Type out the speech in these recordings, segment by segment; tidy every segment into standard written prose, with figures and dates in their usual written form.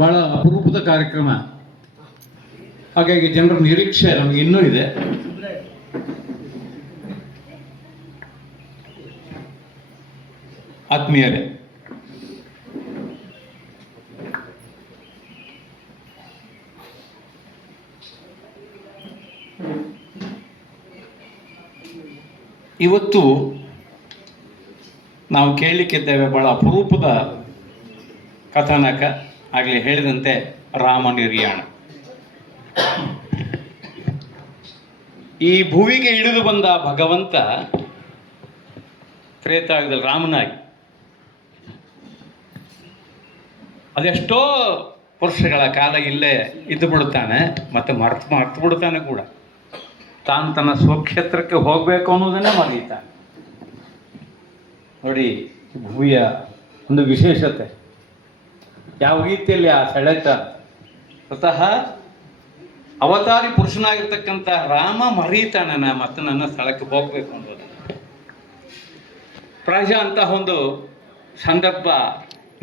ಬಹಳ ಅಪರೂಪದ ಕಾರ್ಯಕ್ರಮ. ಹಾಗಾಗಿ ಜನರ ನಿರೀಕ್ಷೆ ನಮಗೆ ಇನ್ನೂ ಇದೆ. ಆತ್ಮೀಯರೇ, ಇವತ್ತು ನಾವು ಕೇಳಲಿಕ್ಕಿದ್ದೇವೆ ಬಹಳ ಅಪರೂಪದ ಕಥಾನಕ. ಆಗಲೇ ಹೇಳಿದಂತೆ ರಾಮ ನಿರ್ಯಾಣ. ಈ ಭುವಿಗೆ ಇಳಿದು ಬಂದ ಭಗವಂತ ತ್ರೇತಾಯುಗದಲ್ಲಿ ರಾಮನಾಗಿ ಅದೆಷ್ಟೋ ವರ್ಷಗಳ ಕಾಲ ಇಲ್ಲೇ ಇದ್ದು ಬಿಡ್ತಾನೆ, ಮತ್ತೆ ಮರ್ತು ಬಿಡ್ತಾನೆ ಕೂಡ. ತಾನು ತನ್ನ ಸ್ವಕ್ಷೇತ್ರಕ್ಕೆ ಹೋಗಬೇಕು ಅನ್ನೋದನ್ನೇ ಮರೀತಾನೆ. ನೋಡಿ ಭೂಮಿಯ ಒಂದು ವಿಶೇಷತೆ ಯಾವ ರೀತಿಯಲ್ಲಿ ಆ ಸೆಳೆತ. ಸ್ವತಃ ಅವತಾರಿ ಪುರುಷನಾಗಿರ್ತಕ್ಕಂಥ ರಾಮ ಮರೀತಾನೆ ಮತ್ತೆ ನನ್ನ ಸ್ಥಳಕ್ಕೆ ಹೋಗಬೇಕು ಅನ್ನೋದು. ಪ್ರಾಯಶಃ ಅಂತಹ ಒಂದು ಸಂದರ್ಭ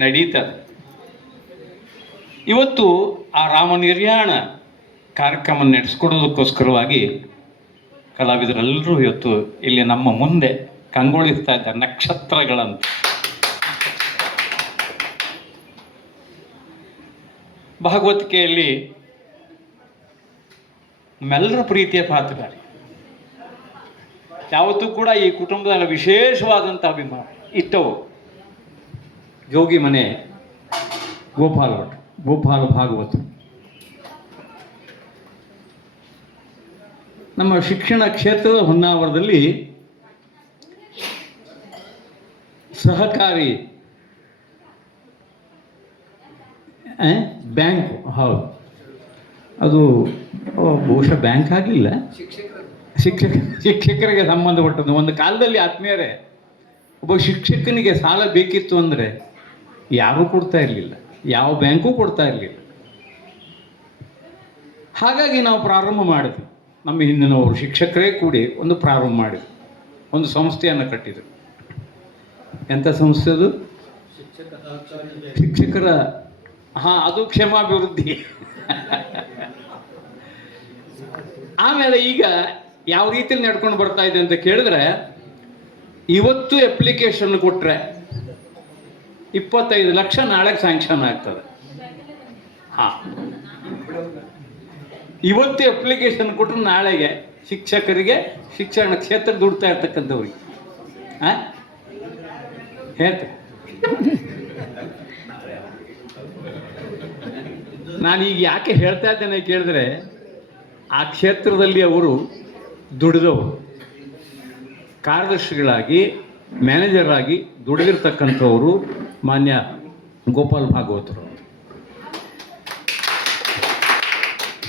ನಡೀತದೆ. ಇವತ್ತು ಆ ರಾಮ ನಿರ್ಯಾಣ ಕಾರ್ಯಕ್ರಮ ನಡೆಸ್ಕೊಡೋದಕ್ಕೋಸ್ಕರವಾಗಿ ಕಲಾವಿದರೆಲ್ಲರೂ ಇವತ್ತು ಇಲ್ಲಿ ನಮ್ಮ ಮುಂದೆ ಕಂಗೊಳಿಸ್ತಾ ಇದ್ದಾರೆ ನಕ್ಷತ್ರಗಳಂತ. ಭಗವದ್ಗೀತೆಯಲ್ಲಿ ನಮ್ಮೆಲ್ಲರ ಪ್ರೀತಿಯ ಪಾತ್ರಧಾರಿ. ಯಾವತ್ತೂ ಕೂಡ ಈ ಕುಟುಂಬದಲ್ಲಿ ವಿಶೇಷವಾದಂಥ ಅಭಿಮಾನ ಇಟ್ಟವು ಜೋಗಿ ಮನೆ ಗೋಪಾಲ ಭಾಗವತ. ನಮ್ಮ ಶಿಕ್ಷಣ ಕ್ಷೇತ್ರದ ಹೊನ್ನಾವರದಲ್ಲಿ ಸಹಕಾರಿ ಬ್ಯಾಂಕ್, ಹೌದು, ಅದು ಬಹುಶಃ ಬ್ಯಾಂಕ್ ಆಗಲಿಲ್ಲ, ಶಿಕ್ಷಕರಿಗೆ ಸಂಬಂಧಪಟ್ಟದ್ದು. ಒಂದು ಕಾಲದಲ್ಲಿ ಆತ್ಮೀಯರೇ, ಒಬ್ಬ ಶಿಕ್ಷಕನಿಗೆ ಸಾಲ ಬೇಕಿತ್ತು ಅಂದರೆ ಯಾರೂ ಕೊಡ್ತಾ ಇರಲಿಲ್ಲ, ಯಾವ ಬ್ಯಾಂಕು ಕೊಡ್ತಾ ಇರಲಿಲ್ಲ. ಹಾಗಾಗಿ ನಾವು ಪ್ರಾರಂಭ ಮಾಡಿದ್ವಿ. ನಮ್ಮ ಹಿಂದಿನವರು ಶಿಕ್ಷಕರೇ ಕೂಡಿ ಒಂದು ಪ್ರಾರಂಭ ಮಾಡಿದ್ರು, ಒಂದು ಸಂಸ್ಥೆಯನ್ನು ಕಟ್ಟಿದರು. ಎಂಥ ಸಂಸ್ಥೆ ಅದು? ಶಿಕ್ಷಕರ ಅದು ಕ್ಷೇಮಾಭಿವೃದ್ಧಿ. ಆಮೇಲೆ ಈಗ ಯಾವ ರೀತಿಯಲ್ಲಿ ನಡ್ಕೊಂಡು ಬರ್ತಾ ಇದೆ ಅಂತ ಕೇಳಿದ್ರೆ, ಇವತ್ತು ಅಪ್ಲಿಕೇಶನ್ ಕೊಟ್ಟರೆ 25 ಲಕ್ಷ ನಾಳೆಗೆ ಸ್ಯಾಂಕ್ಷನ್ ಆಗ್ತದೆ. ಇವತ್ತು ಅಪ್ಲಿಕೇಶನ್ ಕೊಟ್ಟರೆ ನಾಳೆಗೆ ಶಿಕ್ಷಕರಿಗೆ, ಶಿಕ್ಷಣ ಕ್ಷೇತ್ರ ದುಡ್ತಾ ಇರ್ತಕ್ಕಂಥವ್ರಿಗೆ ಹೇಳ್ತೆ. ನಾನೀಗ ಯಾಕೆ ಹೇಳ್ತಾ ಇದ್ದೇನೆ ಕೇಳಿದ್ರೆ, ಆ ಕ್ಷೇತ್ರದಲ್ಲಿ ಅವರು ದುಡಿದವರು, ಕಾರ್ಯದರ್ಶಿಗಳಾಗಿ, ಮ್ಯಾನೇಜರ್ ಆಗಿ ದುಡಿದಿರ್ತಕ್ಕಂಥವರು ಮಾನ್ಯ ಗೋಪಾಲ್ ಭಾಗವತರು.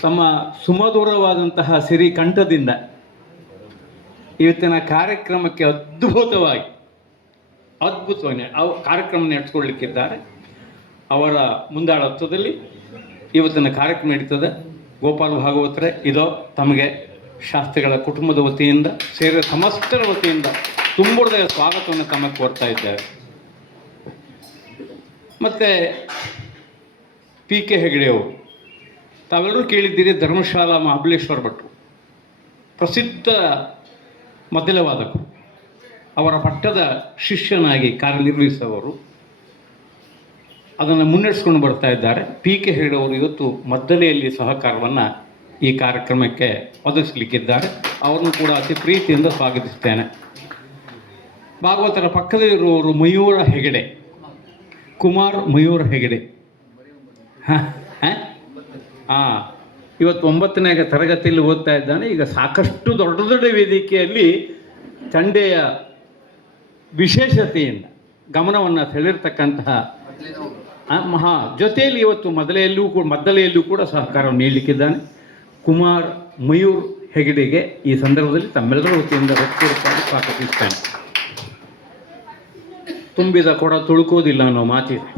ತಮ್ಮ ಸುಮಧುರವಾದಂತಹ ಸಿರಿಕಂಠದಿಂದ ಇವತ್ತಿನ ಕಾರ್ಯಕ್ರಮಕ್ಕೆ ಅದ್ಭುತವಾಗಿ ಕಾರ್ಯಕ್ರಮ ನಡೆಸ್ಕೊಳ್ಲಿಕ್ಕಿದ್ದಾರೆ. ಅವರ ಮುಂದಾಳತ್ವದಲ್ಲಿ ಇವತ್ತಿನ ಕಾರ್ಯಕ್ರಮ ನಡೀತದೆ. ಗೋಪಾಲ್ ಭಾಗವತರೇ, ಇದೋ ತಮಗೆ ಶಾಸ್ತ್ರಿಗಳ ಕುಟುಂಬದ ವತಿಯಿಂದ ಸೇರಿದ ಸಮಸ್ತರ ವತಿಯಿಂದ ತುಂಬುವುದೇ ಸ್ವಾಗತವನ್ನು ತಮಗೆ ಕೋರ್ತಾ ಇದ್ದೇವೆ. ಮತ್ತು PK ಹೆಗಡೆಯವರು, ತಾವೆಲ್ಲರೂ ಕೇಳಿದ್ದೀರಿ, ಧರ್ಮಶಾಲಾ ಮಹಾಬಲೇಶ್ವರ ಭಟ್ರು, ಪ್ರಸಿದ್ಧ ಮದ್ದಲೆವಾದಕರು. ಅವರ ಪಟ್ಟದ ಶಿಷ್ಯನಾಗಿ ಕಾರ್ಯನಿರ್ವಹಿಸುವವರು, ಅದನ್ನು ಮುನ್ನಡೆಸ್ಕೊಂಡು ಬರ್ತಾ ಇದ್ದಾರೆ. PK ಹೆಗಡೆಯವರು ಇವತ್ತು ಮದ್ದಲೆಯಲ್ಲಿ ಸಹಕಾರವನ್ನು ಈ ಕಾರ್ಯಕ್ರಮಕ್ಕೆ ಒದಗಿಸಲಿಕ್ಕಿದ್ದಾರೆ. ಅವರನ್ನು ಕೂಡ ಅತಿ ಪ್ರೀತಿಯಿಂದ ಸ್ವಾಗತಿಸ್ತೇನೆ. ಭಾಗವತರ ಪಕ್ಕದಲ್ಲಿರುವವರು ಮಯೂರ ಹೆಗಡೆ, ಕುಮಾರ್ ಮಯೂರ ಹೆಗಡೆ. ಇವತ್ತು 9ನೇ ತರಗತಿಯಲ್ಲಿ ಓದ್ತಾ ಇದ್ದಾನೆ. ಈಗ ಸಾಕಷ್ಟು ದೊಡ್ಡ ದೊಡ್ಡ ವೇದಿಕೆಯಲ್ಲಿ ಚಂಡೆಯ ವಿಶೇಷತೆಯಿಂದ ಗಮನವನ್ನು ಸೆಳೆರ್ತಕ್ಕಂತಹ ಜೊತೆಯಲ್ಲಿ ಇವತ್ತು ಮದ್ದಲೆಯಲ್ಲೂ ಕೂಡ ಸಹಕಾರವನ್ನು ನೀಡಲಿಕ್ಕಿದ್ದಾನೆ. ಕುಮಾರ್ ಮಯೂರ್ ಹೆಗಡೆಗೆ ಈ ಸಂದರ್ಭದಲ್ಲಿ ತಮ್ಮೆಲ್ಲರ ವತಿಯಿಂದ ವ್ಯಕ್ತಿಯನ್ನು ಸ್ವಾಗತಿಸ್ತೇನೆ. ತುಂಬಿದ ಕೊಡ ತುಳುಕೋದಿಲ್ಲ ಅನ್ನೋ ಮಾತಿದೆ.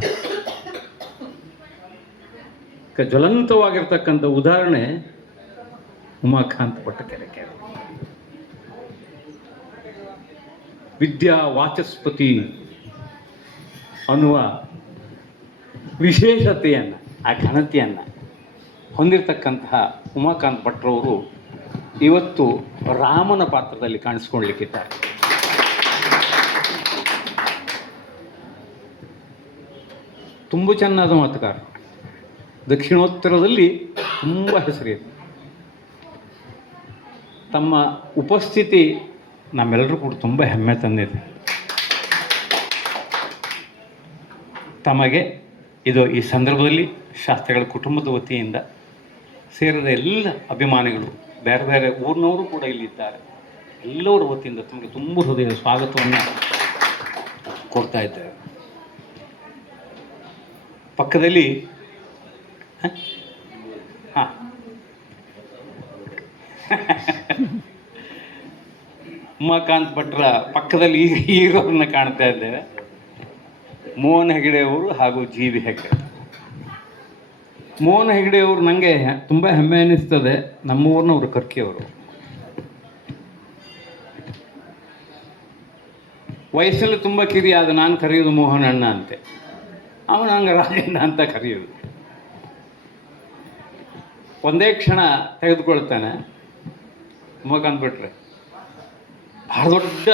ಜ್ವಲಂತವಾಗಿರ್ತಕ್ಕಂಥ ಉದಾಹರಣೆ ಉಮಾಕಾಂತ್ ಪಟ್ಟಕೆರೆ. ವಿದ್ಯಾ ವಾಚಸ್ಪತಿ ಅನ್ನುವ ವಿಶೇಷತೆಯನ್ನು, ಆ ಘನತೆಯನ್ನು ಹೊಂದಿರತಕ್ಕಂತಹ ಉಮಾಕಾಂತ್ ಭಟ್ರವರು ಇವತ್ತು ರಾಮನ ಪಾತ್ರದಲ್ಲಿ ಕಾಣಿಸ್ಕೊಳ್ಲಿಕ್ಕಿದ್ದಾರೆ. ತುಂಬ ಚೆನ್ನಾದ ಮಾತುಗಾರ, ದಕ್ಷಿಣೋತ್ತರದಲ್ಲಿ ತುಂಬ ಹೆಸರಿದೆ. ತಮ್ಮ ಉಪಸ್ಥಿತಿ ನಮ್ಮೆಲ್ಲರೂ ಕೂಡ ತುಂಬ ಹೆಮ್ಮೆ ತಂದಿದೆ. ತಮಗೆ ಇದು ಈ ಸಂದರ್ಭದಲ್ಲಿ ಶಾಸ್ತ್ರಿಗಳ ಕುಟುಂಬದ ವತಿಯಿಂದ ಸೇರಿದ ಎಲ್ಲ ಅಭಿಮಾನಿಗಳು, ಬೇರೆ ಬೇರೆ ಊರಿನವರು ಕೂಡ ಇಲ್ಲಿದ್ದಾರೆ, ಎಲ್ಲರ ವತಿಯಿಂದ ತಮಗೆ ತುಂಬ ಹೃದಯದ ಸ್ವಾಗತವನ್ನು ಕೊಡ್ತಾ ಇದ್ದೇವೆ. ಪಕ್ಕದಲ್ಲಿ ಹಾಂ ಉಮಾಕಾಂತ್ ಭಟ್ರ ಪಕ್ಕದಲ್ಲಿ ಈಗವ್ರನ್ನ ಕಾಣ್ತಾ ಇದ್ದೇವೆ. ಮೋಹನ್ ಹೆಗಡೆಯವರು ಹಾಗೂ ಜಿ ವಿ ಹೆಗಡೆ. ಮೋಹನ್ ಹೆಗಡೆಯವರು ನನಗೆ ತುಂಬ ಹೆಮ್ಮೆ ಅನ್ನಿಸ್ತದೆ. ನಮ್ಮೂರಿನವರು ಕರ್ಕಿಯವರು. ವಯಸ್ಸಲ್ಲಿ ತುಂಬ ಕಿರಿಯಾದ ನಾನು ಕರೆಯೋದು ಮೋಹನ್ ಅಣ್ಣ ಅಂತೆ, ಅವನು ಹಂಗೆ ರಾಜಣ್ಣ ಅಂತ ಕರೆಯೋದು. ಒಂದೇ ಕ್ಷಣ ತೆಗೆದುಕೊಳ್ತಾನೆ ಉಮಾಕಾಂತ್ ಭಟ್ರೆ. ಬಹಳ ದೊಡ್ಡ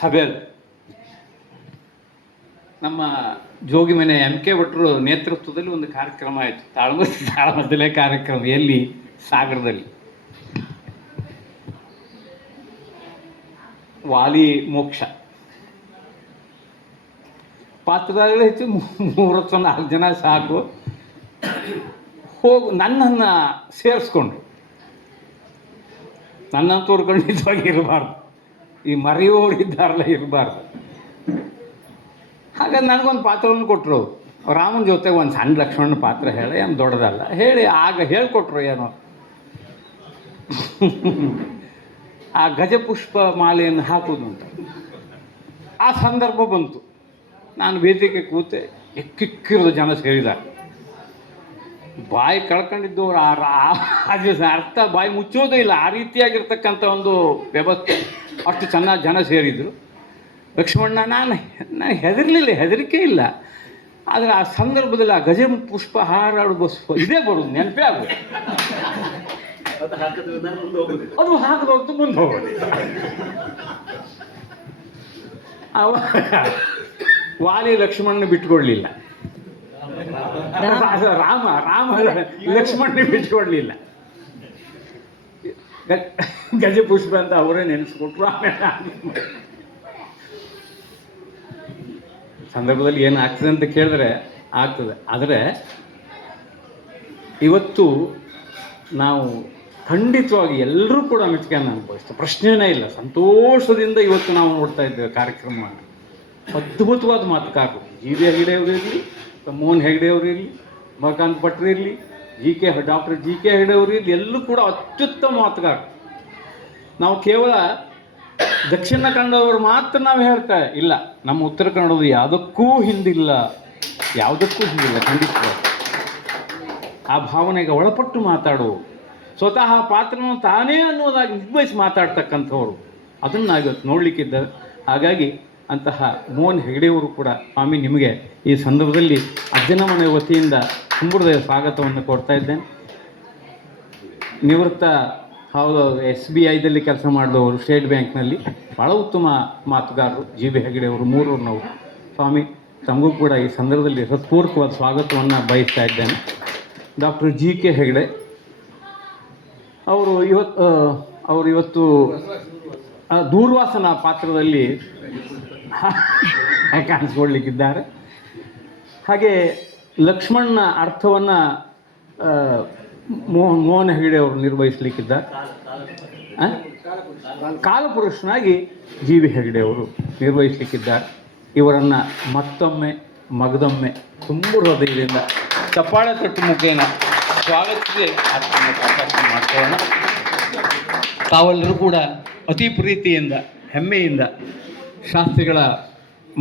ಸಭೆ ಅದು. ನಮ್ಮ ಜೋಗಿಮನೆ ಎಂ ಕೆ ಭಟ್ರು ನೇತೃತ್ವದಲ್ಲಿ ಒಂದು ಕಾರ್ಯಕ್ರಮ ಆಯಿತು, ತಾಳಮದ್ದಲೆ ಕಾರ್ಯಕ್ರಮ. ಎಲ್ಲಿ? ಸಾಗರದಲ್ಲಿ. ವಾಲಿ ಮೋಕ್ಷ ಪಾತ್ರದಾಗಲೇ ಹೆಚ್ಚು 3-4 ಜನ ಸಾಕು. ಹೋಗಿ ನನ್ನನ್ನು ಸೇರಿಸ್ಕೊಂಡ್ರು. ನನ್ನಂತವ್ರು ಖಂಡಿತವಾಗಿ ಇರಬಾರ್ದು, ಈ ಮರೆಯೋರಿದ್ದಾರಲ್ಲ ಇರಬಾರ್ದು. ಹಾಗಾಗಿ ನನಗೊಂದು ಪಾತ್ರವನ್ನು ಕೊಟ್ಟರು. ರಾಮನ ಜೊತೆಗೆ ಒಂದು ಸಣ್ಣ ಲಕ್ಷ್ಮಣನ ಪಾತ್ರ ಹೇಳಿ, ಏನು ದೊಡ್ಡದಲ್ಲ ಹೇಳಿ ಆಗ ಹೇಳಿಕೊಟ್ರು. ಏನೋ ಆ ಗಜಪುಷ್ಪ ಮಾಲೆಯನ್ನು ಹಾಕೋದು ಅಂತ ಆ ಸಂದರ್ಭ ಬಂತು. ನಾನು ವೇದಿಕೆ ಕೂತೆ, ಎಕ್ಕಿಕ್ಕಿರೋದು ಜನ ಸೇರಿದ್ದಾರೆ. ಬಾಯಿ ಕಳ್ಕೊಂಡಿದ್ದವರು ಅರ್ಥ ಬಾಯಿ ಮುಚ್ಚೋದೇ ಇಲ್ಲ, ಆ ರೀತಿಯಾಗಿರ್ತಕ್ಕಂಥ ಒಂದು ವ್ಯವಸ್ಥೆ. ಅಷ್ಟು ಚೆನ್ನಾಗಿ ಜನ ಸೇರಿದರು. ಲಕ್ಷ್ಮಣ್ಣ ನಾನು ಹೆದರಲಿಲ್ಲ, ಹೆದರಿಕೆ ಇಲ್ಲ. ಆದರೆ ಆ ಸಂದರ್ಭದಲ್ಲಿ ಆ ಗಜ ಪುಷ್ಪ ಹಾರಾಡು ಬಸ್ ಇದೇ ಬರೋದು, ನೆನಪೇ ಆಗೋದು. ಅದು ಹಾಕದವ್ರದ್ದು ಮುಂದೆ ಹೋಗೋದು. ವಾಲಿ ಲಕ್ಷ್ಮಣನ ಬಿಟ್ಕೊಡ್ಲಿಲ್ಲ, ರಾಮ ಲಕ್ಷ್ಮಣನ ಬಿಟ್ಕೊಡ್ಲಿಲ್ಲ. ಗಜಪುಷ್ಪ ಅಂತ ಅವರೇ ನೆನೆಸ್ಕೊಟ್ರು. ಆಮೇಲೆ ಸಂದರ್ಭದಲ್ಲಿ ಏನು ಆಗ್ತದೆ ಅಂತ ಕೇಳಿದ್ರೆ ಆಗ್ತದೆ. ಆದರೆ ಇವತ್ತು ನಾವು ಖಂಡಿತವಾಗಿ ಎಲ್ಲರೂ ಕೂಡ ಮೆಚ್ಚುಗೆಯನ್ನು ಅನುಭವಿಸ್ತೀವಿ, ಪ್ರಶ್ನೆನೇ ಇಲ್ಲ. ಸಂತೋಷದಿಂದ ಇವತ್ತು ನಾವು ನೋಡ್ತಾ ಇದ್ದೇವೆ ಕಾರ್ಯಕ್ರಮವನ್ನು. ಅದ್ಭುತವಾದ ಮಾತುಗಾರರು, ಜಿ ವಿ ಹೆಗಡೆಯವರು ಇರಲಿ, ಮೋಹನ್ ಹೆಗಡೆಯವರು ಇರಲಿ, ಉಮಾಕಾಂತ್ ಭಟ್ರು ಇರಲಿ, ಡಾಕ್ಟರ್ ಜಿ ಕೆ ಹೆಗಡೆಯವರು ಇರಲಿ, ಎಲ್ಲರೂ ಕೂಡ ಅತ್ಯುತ್ತಮ ಮಾತುಗಾರರು. ನಾವು ಕೇವಲ ದಕ್ಷಿಣ ಕನ್ನಡದವರು ಮಾತ್ರ ನಾವು ಹೇಳ್ತಾ ಇಲ್ಲ, ನಮ್ಮ ಉತ್ತರ ಕನ್ನಡದ ಯಾವುದಕ್ಕೂ ಹಿಂದಿಲ್ಲ, ಖಂಡಿತವಾಗಿ. ಆ ಭಾವನೆಗೆ ಒಳಪಟ್ಟು ಮಾತಾಡೋ, ಸ್ವತಃ ಪಾತ್ರವನ್ನು ತಾನೇ ಅನ್ನೋದಾಗಿ ನಿರ್ವಹಿಸಿ ಮಾತಾಡ್ತಕ್ಕಂಥವ್ರು, ಅದನ್ನು ನಾವು ಇವತ್ತು ನೋಡಲಿಕ್ಕಿದ್ದಾರೆ. ಹಾಗಾಗಿ ಅಂತಹ ಮೋಹನ್ ಹೆಗಡೆಯವರು ಕೂಡ ಸ್ವಾಮಿ ನಿಮಗೆ ಈ ಸಂದರ್ಭದಲ್ಲಿ ಅಜ್ಜನ ಮನೆ ವತಿಯಿಂದ ತುಂಬುವುದೇ ಸ್ವಾಗತವನ್ನು ಕೊಡ್ತಾ ಇದ್ದೇನೆ. ನಿವೃತ್ತ ಹೌದು SBIದಲ್ಲಿ ಕೆಲಸ ಮಾಡಿದವರು, ಸ್ಟೇಟ್ ಬ್ಯಾಂಕ್ನಲ್ಲಿ ಭಾಳ ಉತ್ತಮ ಮಾತುಗಾರರು ಜಿ ವಿ ಹೆಗಡೆಯವರು, ಮೂರೂರಿನವರು. ಸ್ವಾಮಿ ತಮಗೂ ಕೂಡ ಈ ಸಂದರ್ಭದಲ್ಲಿ ಹೃತ್ಪೂರ್ವಕವಾದ ಸ್ವಾಗತವನ್ನು ಬಯಸ್ತಾ ಇದ್ದೇನೆ. ಡಾಕ್ಟರ್ ಜಿ ಕೆ ಹೆಗಡೆ ಅವರು ಇವತ್ತು ದೂರ್ವಾಸನ ಪಾತ್ರದಲ್ಲಿ ಕಾಣಿಸ್ಕೊಳ್ಲಿಕ್ಕಿದ್ದಾರೆ. ಹಾಗೆ ಲಕ್ಷ್ಮಣನ ಅರ್ಥವನ್ನು ಮೋಹನ್ ಹೆಗಡೆ ಅವರು ನಿರ್ವಹಿಸಲಿಕ್ಕಿದ್ದಾರೆ. ಕಾಲಪುರುಷನಾಗಿ ಜಿ ವಿ ಹೆಗಡೆ ಅವರು ನಿರ್ವಹಿಸಲಿಕ್ಕಿದ್ದಾರೆ. ಇವರನ್ನು ಮತ್ತೊಮ್ಮೆ ಮಗದೊಮ್ಮೆ ತುಂಬ ಹೃದಯದಿಂದ ಚಪ್ಪಾಳೆ ತಟ್ಟು ಮುಖೇನ ಸ್ವಾಗತಿಸಿ ಮಾಡ್ಕೊಳ್ಳೋಣ. ತಾವೆಲ್ಲರೂ ಕೂಡ ಅತಿ ಪ್ರೀತಿಯಿಂದ ಹೆಮ್ಮೆಯಿಂದ ಶಾಸ್ತ್ರಿಗಳ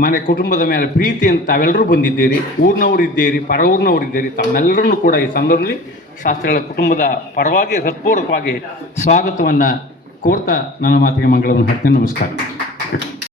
ಮನೆ ಕುಟುಂಬದ ಮೇಲೆ ಪ್ರೀತಿಯಿಂದ ತಾವೆಲ್ಲರೂ ಬಂದಿದ್ದೀರಿ, ಊರಿನವರಿದ್ದೀರಿ, ಪರ ಊರಿನವರಿದ್ದೀರಿ. ತಮ್ಮೆಲ್ಲರನ್ನು ಕೂಡ ಈ ಸಂದರ್ಭದಲ್ಲಿ ಶಾಸ್ತ್ರಿಗಳ ಕುಟುಂಬದ ಪರವಾಗಿ ಹೃತ್ಪೂರ್ವಕವಾಗಿ ಸ್ವಾಗತವನ್ನು ಕೋರ್ತಾ ನನ್ನ ಮಾತಿಗೆ ಮಂಗಳವನ್ನು ಹಾಡ್ತೇನೆ. ನಮಸ್ಕಾರ.